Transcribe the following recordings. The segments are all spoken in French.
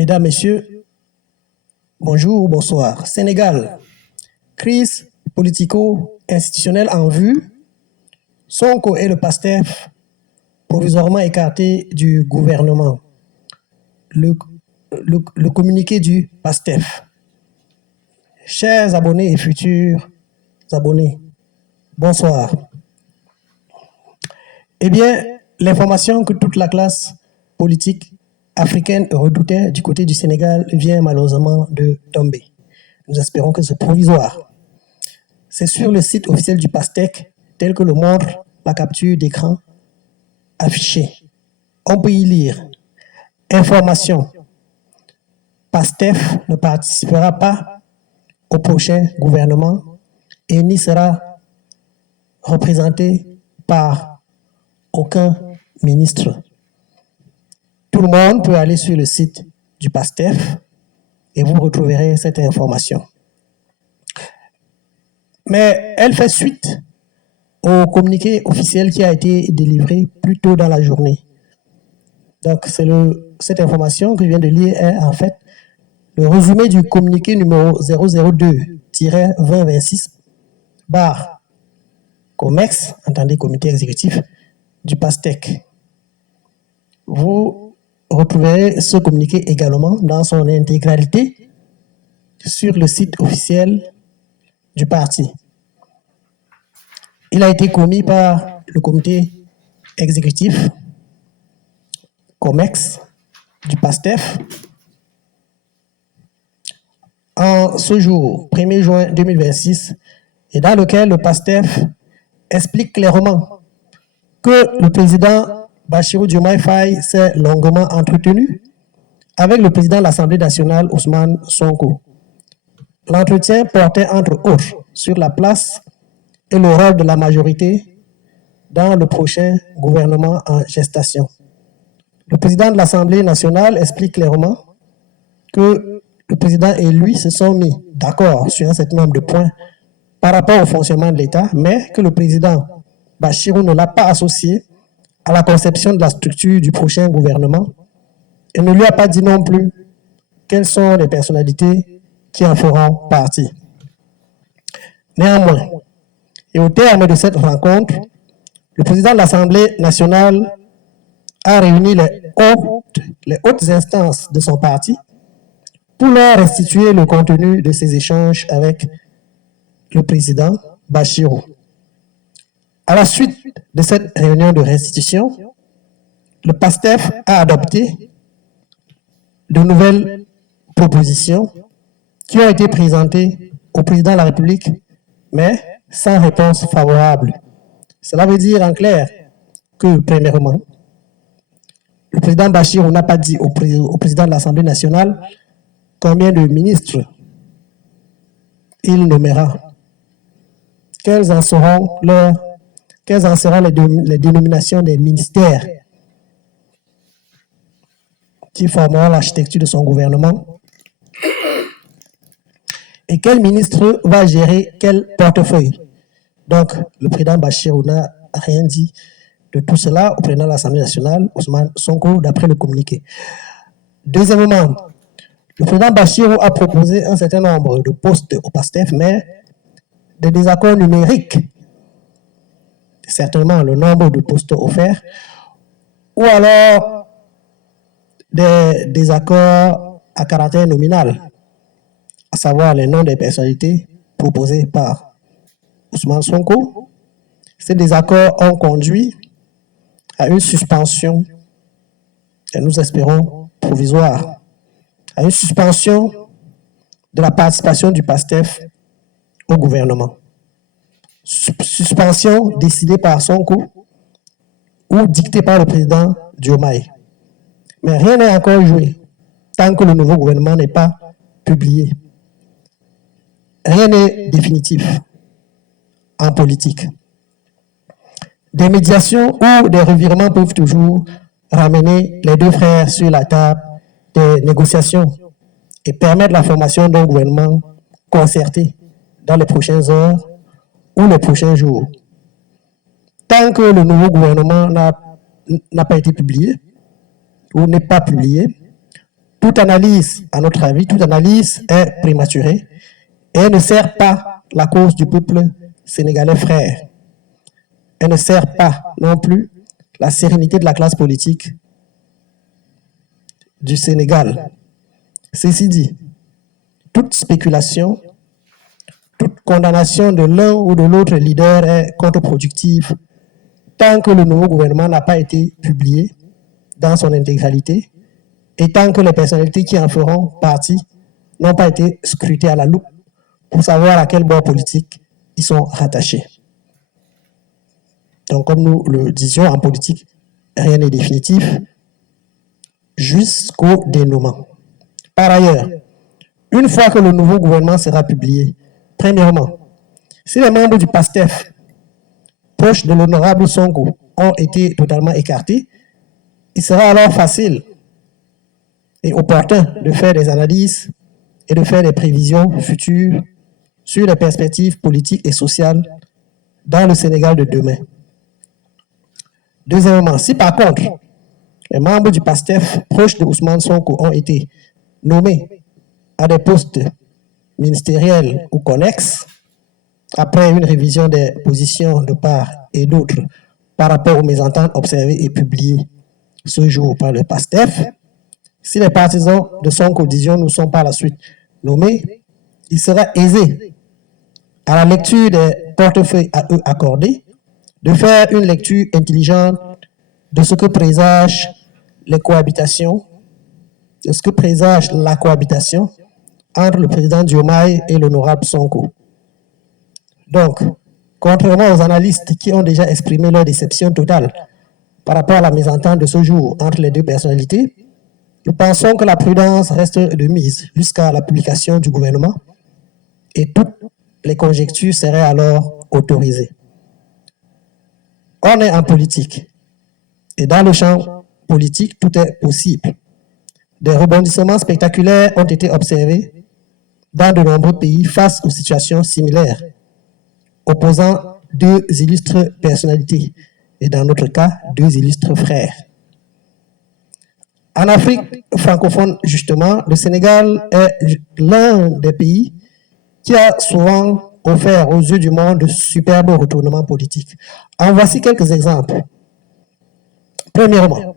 Mesdames, Messieurs, bonjour ou bonsoir. Sénégal, crise politico-institutionnelle en vue. Sonko et le PASTEF provisoirement écartés du gouvernement. Le communiqué du PASTEF. Chers abonnés et futurs abonnés, bonsoir. Eh bien, l'information que toute la classe politique africaine redoutait du côté du Sénégal vient malheureusement de tomber. Nous espérons que c'est provisoire. C'est sur le site officiel du PASTEC, tel que le montre la capture d'écran affichée. On peut y lire information. PASTEF ne participera pas au prochain gouvernement et n'y sera représenté par aucun ministre. Tout le monde peut aller sur le site du PASTEF et vous retrouverez cette information. Mais elle fait suite au communiqué officiel qui a été délivré plus tôt dans la journée. Donc, cette information que je viens de lire est en fait le résumé du communiqué numéro 002-2026 bar COMEX, entendez comité exécutif du PASTEC. Vous retrouverez ce communiqué également dans son intégralité sur le site officiel du parti. Il a été commis par le comité exécutif COMEX du PASTEF en ce jour, 1er juin 2026, et dans lequel le PASTEF explique clairement que le président Bassirou Diomaye Faye s'est longuement entretenu avec le président de l'Assemblée nationale, Ousmane Sonko. L'entretien portait entre autres sur la place et le rôle de la majorité dans le prochain gouvernement en gestation. Le président de l'Assemblée nationale explique clairement que le président et lui se sont mis d'accord sur un certain nombre de points par rapport au fonctionnement de l'État, mais que le président Bassirou ne l'a pas associé à la conception de la structure du prochain gouvernement et ne lui a pas dit non plus quelles sont les personnalités qui en feront partie. Néanmoins, et au terme de cette rencontre, le président de l'Assemblée nationale a réuni les hautes instances de son parti pour leur restituer le contenu de ces échanges avec le président Bassirou. À la suite de cette réunion de restitution, le PASTEF a adopté de nouvelles propositions qui ont été présentées au président de la République, mais sans réponse favorable. Cela veut dire en clair que, premièrement, le président Bassirou n'a pas dit au président de l'Assemblée nationale combien de ministres il nommera, quelles en seront les dénominations des ministères qui formeront l'architecture de son gouvernement et quel ministre va gérer quel portefeuille. Donc, le président Bassirou n'a rien dit de tout cela au président de l'Assemblée nationale, Ousmane Sonko, d'après le communiqué. Deuxièmement, le président Bassirou a proposé un certain nombre de postes au PASTEF, mais des désaccords numériques, certainement le nombre de postes offerts, ou alors des désaccords à caractère nominal, à savoir les noms des personnalités proposées par Ousmane Sonko. Ces désaccords ont conduit à une suspension, et nous espérons provisoire, à une suspension de la participation du PASTEF au gouvernement. Suspension décidée par Sonko ou dictée par le président Diomaye. Mais rien n'est encore joué tant que le nouveau gouvernement n'est pas publié. Rien n'est définitif en politique. Des médiations ou des revirements peuvent toujours ramener les deux frères sur la table des négociations et permettre la formation d'un gouvernement concerté dans les prochaines heures ou les prochains jours. Tant que le nouveau gouvernement n'a pas été publié ou n'est pas publié, Toute analyse, à notre avis, toute analyse est prématurée et ne sert pas la cause du peuple sénégalais frère. Elle ne sert pas non plus la sérénité de la classe politique du Sénégal. Ceci dit, toute spéculation, toute condamnation de l'un ou de l'autre leader est contre-productive tant que le nouveau gouvernement n'a pas été publié dans son intégralité et tant que les personnalités qui en feront partie n'ont pas été scrutées à la loupe pour savoir à quel bord politique ils sont rattachés. Donc, comme nous le disions en politique, rien n'est définitif jusqu'au dénouement. Par ailleurs, une fois que le nouveau gouvernement sera publié, premièrement, si les membres du PASTEF, proches de l'honorable Sonko, ont été totalement écartés, il sera alors facile et opportun de faire des analyses et de faire des prévisions futures sur les perspectives politiques et sociales dans le Sénégal de demain. Deuxièmement, si par contre, les membres du PASTEF proches de Ousmane Sonko ont été nommés à des postes ministériels ou connexes, après une révision des positions de part et d'autre par rapport aux mésententes observées et publiées ce jour par le PASTEF, si les partisans de Sonko Dijon ne sont par la suite nommés, il sera aisé, à la lecture des portefeuilles à eux accordés, de faire une lecture intelligente de ce que présagent les cohabitations, de ce que présage la cohabitation entre le président Diomaye et l'honorable Sonko. Donc, contrairement aux analystes qui ont déjà exprimé leur déception totale par rapport à la mésentente de ce jour entre les deux personnalités, nous pensons que la prudence reste de mise jusqu'à la publication du gouvernement et toutes les conjectures seraient alors autorisées. On est en politique et dans le champ politique, tout est possible. Des rebondissements spectaculaires ont été observés dans de nombreux pays face aux situations similaires, opposant deux illustres personnalités, et dans notre cas, deux illustres frères. En Afrique francophone, justement, le Sénégal est l'un des pays qui a souvent offert aux yeux du monde de superbes retournements politiques. En voici quelques exemples. Premièrement,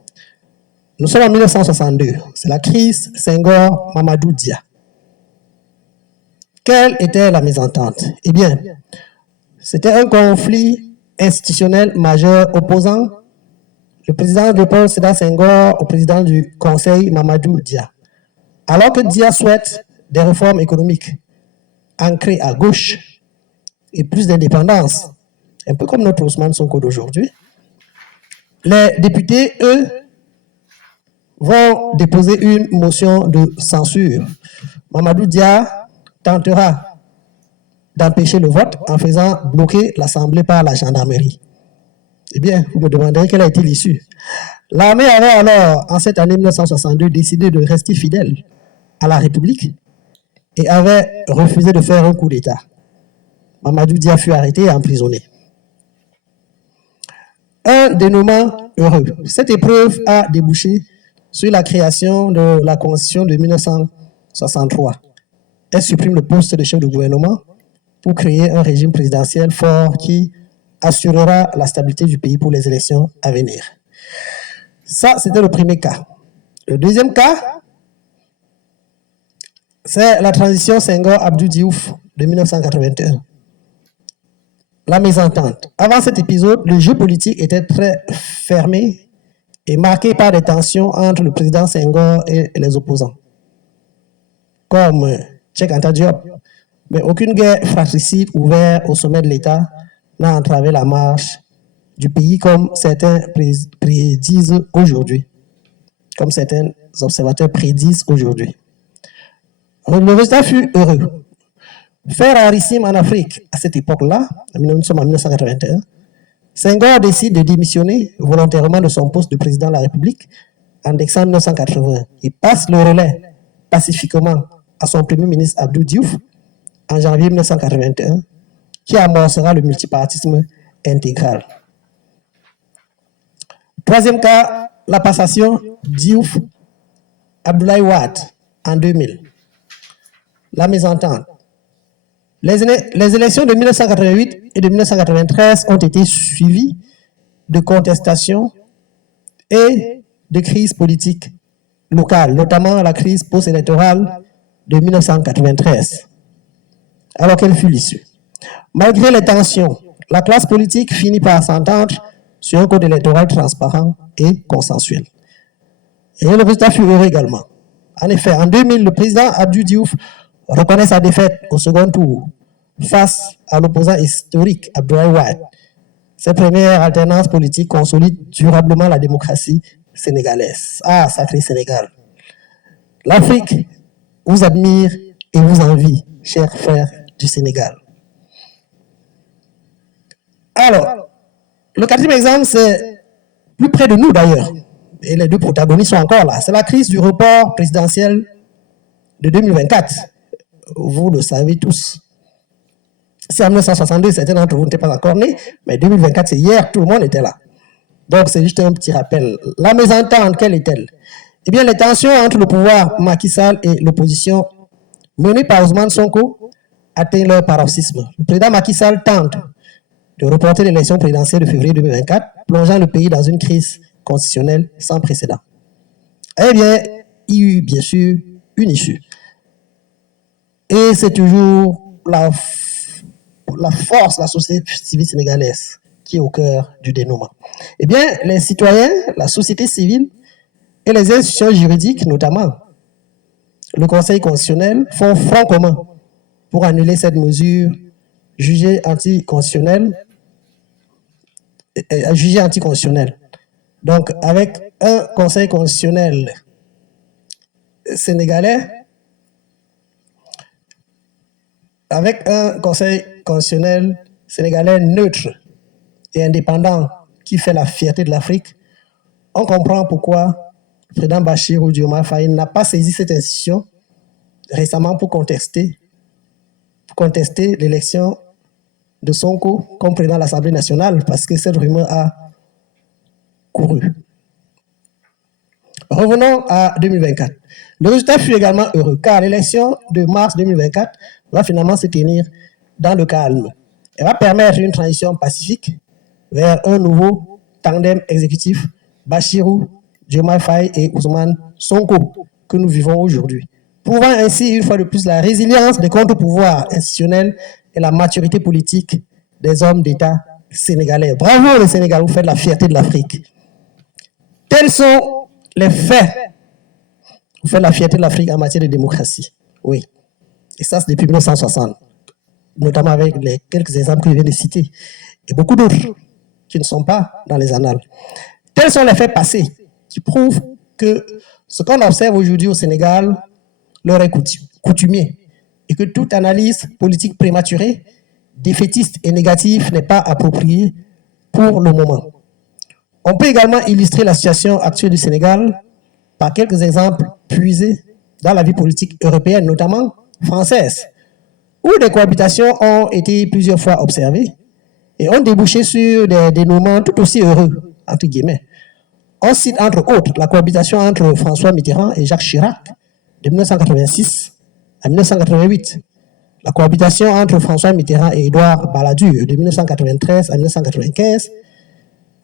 nous sommes en 1962, c'est la crise Senghor-Mamadou Dia. Quelle était la mésentente? Eh bien, c'était un conflit institutionnel majeur opposant le président de Léopold Sédar Senghor au président du Conseil Mamadou Dia. Alors que Dia souhaite des réformes économiques ancrées à gauche et plus d'indépendance, un peu comme notre Ousmane Sonko d'aujourd'hui, les députés, eux, vont déposer une motion de censure. Mamadou Dia tentera d'empêcher le vote en faisant bloquer l'Assemblée par la gendarmerie. Eh bien, vous me demanderez quelle a été l'issue. L'armée avait alors, en cette année 1962, décidé de rester fidèle à la République et avait refusé de faire un coup d'État. Mamadou Dia fut arrêté et emprisonné. Un dénouement heureux. Cette épreuve a débouché sur la création de la Constitution de 1963. Elle supprime le poste de chef de gouvernement pour créer un régime présidentiel fort qui assurera la stabilité du pays pour les élections à venir. Ça, c'était le premier cas. Le deuxième cas, c'est la transition Senghor-Abdou Diouf de 1981. La mésentente. Avant cet épisode, le jeu politique était très fermé et marqué par des tensions entre le président Senghor et les opposants, comme Cheikh Anta Diop. Mais aucune guerre fratricide ouverte au sommet de l'État n'a entravé la marche du pays comme certains prédisent aujourd'hui, comme certains observateurs prédisent aujourd'hui. Le résultat fut heureux. Fait rarissime en Afrique à cette époque-là, nous sommes en 1981, Senghor décide de démissionner volontairement de son poste de président de la République en décembre 1980. Il passe le relais pacifiquement à son premier ministre Abdou Diouf en janvier 1981, qui amorcera le multipartisme intégral. Troisième cas, la passation Diouf Abdoulaye Wade en 2000. La mésentente. Les élections de 1988 et de 1993 ont été suivies de contestations et de crises politiques locales, notamment la crise post-électorale de 1993. Alors quelle fut l'issue? Malgré les tensions, la classe politique finit par s'entendre sur un code électoral transparent et consensuel. Et le résultat fut heureux également. En effet, en 2000, le président Abdou Diouf reconnaît sa défaite au second tour face à l'opposant historique Abdoulaye Wade. Cette première alternance politique consolide durablement la démocratie sénégalaise. Ah, sacré Sénégal! L'Afrique vous admire et vous envie, chers frères du Sénégal. Alors, le quatrième exemple, c'est plus près de nous d'ailleurs, et les deux protagonistes sont encore là. C'est la crise du report présidentiel de 2024. Vous le savez tous. C'est en 1962, certains d'entre vous n'étaient pas encore nés, mais 2024, c'est hier, tout le monde était là. Donc, c'est juste un petit rappel. La mésentente, quelle est-elle? Eh bien, les tensions entre le pouvoir Macky Sall et l'opposition menée par Ousmane Sonko atteignent leur paroxysme. Le président Macky Sall tente de reporter l'élection présidentielle de février 2024, plongeant le pays dans une crise constitutionnelle sans précédent. Eh bien, il y a eu bien sûr une issue. Et c'est toujours la force de la société civile sénégalaise qui est au cœur du dénouement. Eh bien, les citoyens, la société civile et les institutions juridiques, notamment le Conseil constitutionnel, font front commun pour annuler cette mesure jugée anticonstitutionnelle. Donc, avec un Conseil constitutionnel sénégalais, neutre et indépendant qui fait la fierté de l'Afrique, on comprend pourquoi le président Bassirou Diomaye Faye n'a pas saisi cette institution récemment pour contester l'élection de Sonko comme président de l'Assemblée nationale, parce que cette rumeur a couru. Revenons à 2024. Le résultat fut également heureux, car l'élection de mars 2024 va finalement se tenir dans le calme. Elle va permettre une transition pacifique vers un nouveau tandem exécutif, Bassirou Diomaye Faye et Ousmane Sonko, que nous vivons aujourd'hui, prouvant ainsi une fois de plus la résilience des contre-pouvoirs institutionnels et la maturité politique des hommes d'État sénégalais. Bravo le Sénégal, vous faites la fierté de l'Afrique. Tels sont les faits. Vous faites la fierté de l'Afrique en matière de démocratie. Oui. Et ça, c'est depuis 1960. Notamment avec les quelques exemples que je viens de citer. Et beaucoup d'autres qui ne sont pas dans les annales. Tels sont les faits passés qui prouvent que ce qu'on observe aujourd'hui au Sénégal leur est coutumier. Et que toute analyse politique prématurée, défaitiste et négative n'est pas appropriée pour le moment. On peut également illustrer la situation actuelle du Sénégal par quelques exemples puisés dans la vie politique européenne, notamment française, où des cohabitations ont été plusieurs fois observées et ont débouché sur des dénouements tout aussi heureux, entre guillemets. On cite entre autres la cohabitation entre François Mitterrand et Jacques Chirac de 1986 à 1988, la cohabitation entre François Mitterrand et Édouard Balladur de 1993 à 1995,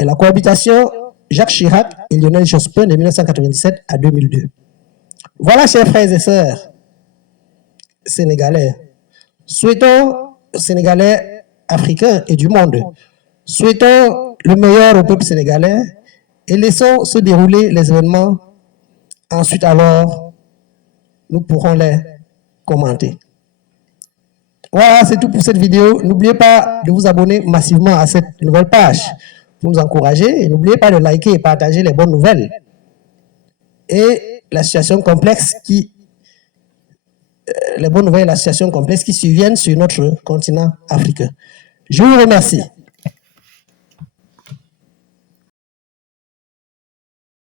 et la cohabitation Jacques Chirac et Lionel Jospin de 1997 à 2002. Voilà, chers frères et sœurs sénégalais, souhaitons aux Sénégalais africains et du monde, souhaitons le meilleur au peuple sénégalais et laissons se dérouler les événements. Ensuite, alors, nous pourrons les commenter. Voilà, c'est tout pour cette vidéo. N'oubliez pas de vous abonner massivement à cette nouvelle page pour nous encourager. Et n'oubliez pas de liker et partager les bonnes nouvelles et la situation complexe qui surviennent sur notre continent africain. Je vous remercie.